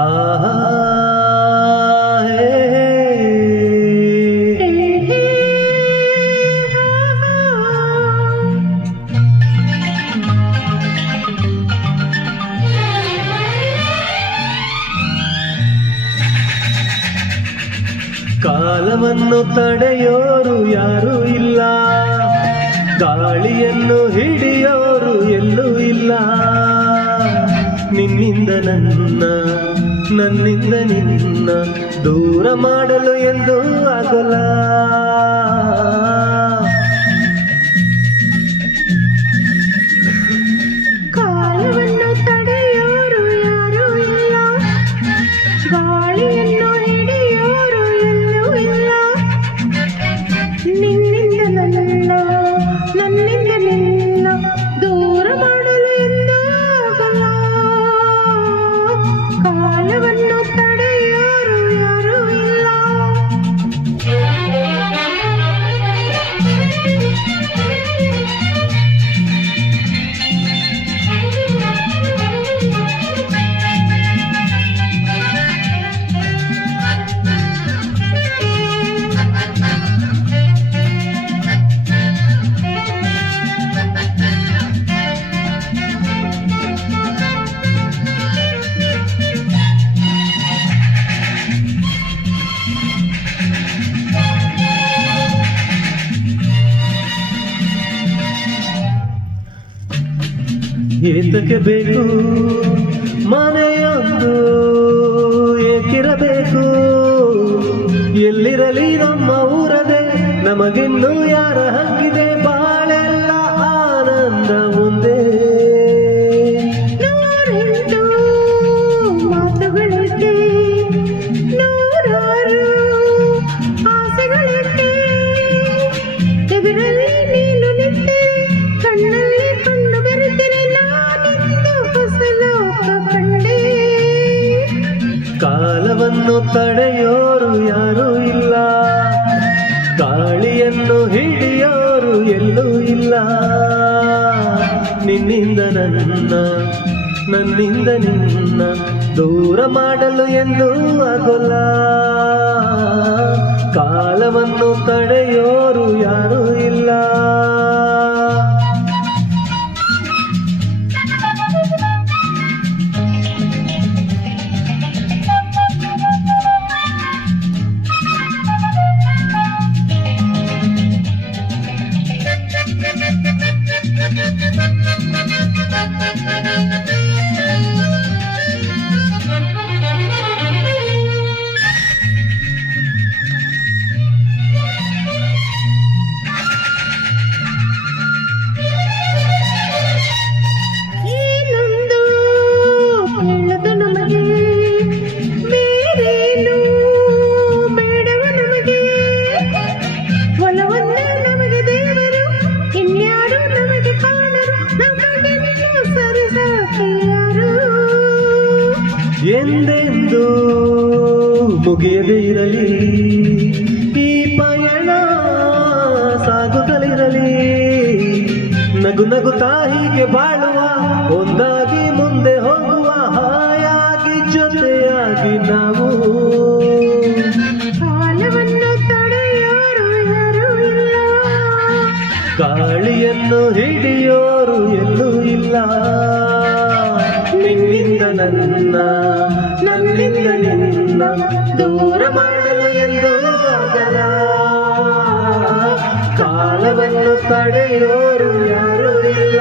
ಆಹಾ ಕಾಲವನ್ನು ತಡೆಯೋರು ಯಾರೂ ಇಲ್ಲ, ಗಾಳಿಯನ್ನು ಹಿಡಿಯೋರು ಎಲ್ಲೂ ಇಲ್ಲ. ನಿನ್ನಿಂದ ನನ್ನ, ನನ್ನಿಂದ ನಿನ್ನ ದೂರ ಮಾಡಲು ಎಂದು ಆಗಲ್ಲ. ಕಾಲವನ್ನು ತಡೆಯೋರು ಯಾರೂ ಇಲ್ಲ, ಗಾಳಿಯನ್ನು ಹಿಡಿಯೋರು ಎಲ್ಲೂ ಇಲ್ಲ. ನಿನ್ನಿಂದ ನನ್ನ, ನನ್ನಿಂದ ನಿನ್ನ ದೂರ ಮಾಡಲು ಎಂದು ಆಗಲ್ಲ. ಕಾಲವನ್ನು ತಡೆಯೋರು ಯಾರೂ ಇಲ್ಲ. ಏತಕ್ಕೆ ಬೇಕು ಮನೆಯೊಂದು, ಏಕಿರಬೇಕು ಎಲ್ಲಿರಲಿ ನಮ್ಮ ಊರದೆ. ನಮಗಿನ್ನೂ ಯಾರ ಹಂಗಿದೆ, ಬಾಳೆಲ್ಲ ಆನಂದ ಒಂದೇ. ನೂರೆಂಟು ಮಾತುಗಳಿಕೆ, ನೂರಾರು ಆಸೆಗಳಿಕೆ. ಎದುರಲ್ಲಿ ನೀನು ನಿಂತೆ, ಕಣ್ಣಲ್ಲಿ ಕಣ್ಣು ಬೆರೆತಿರೆ, ನಾನಿಂದು ಹೊಸ ಲೋಕ ಕಂಡೆ. ಕಾಲವನ್ನು ತಡೆಯೋರು ಯಾರೂ ಇಲ್ಲ, ಗಾಳಿಯನ್ನು ಹಿಡಿಯೋರು ಎಲ್ಲೂ ಇಲ್ಲ. ನಿನ್ನಿಂದ ನನ್ನ, ನನ್ನಿಂದ ನಿನ್ನ ದೂರ ಮಾಡಲು ಎಂದು ಆಗೋಲ್ಲ. ಕಾಲವನ್ನು ತಡೆಯೋರು ಯಾರೂ ಇಲ್ಲ. ಏನೊಂದು ಕೇಳದು ನಮಗೆ, ಬೇರೇನು ಬೇಡವ ನಮಗೆ. ಒಲವೊಂದೇ ನಮಗೆ ದೇವರು, ಇನ್ಯಾರು ನಮಗೆ ಕಾಣರು. ನಮಗೆಲ್ಲ ಸರಿಸಾಕಿಯಾರು. ಎಂದೆಂದು ಮುಗಿಯದೇ ಇರಲಿ ಈ ಪಯಣ, ಸಾಗುತ್ತಲಿರಲಿ. ನಗು ನಗುತ್ತಾ ಹೀಗೆ ಬಾಳುವ, ಒಂದಾಗಿ ಮುಂದೆ ಹೋಗುವ, ಹಾಯಾಗಿ ಜೊತೆಯಾಗಿ ನಾವು. ಕಾಲವನ್ನು ತಡೆಯೋರು ಯಾರೂ ಇಲ್ಲ, ಗಾಳಿಯನ್ನು ಹಿಡಿಯೋರು ಎಲ್ಲೂ ಇಲ್ಲ. ನಿನ್ನಿಂದ ನನ್ನ, ನನ್ನಿಂದ ನಿನ್ನ ದೂರ ಮಾಡಲು ಎಂದು ಆಗಲ್ಲ. ಕಾಲವನ್ನು ತಡೆಯೋರು ಯಾರೂ ಇಲ್ಲ,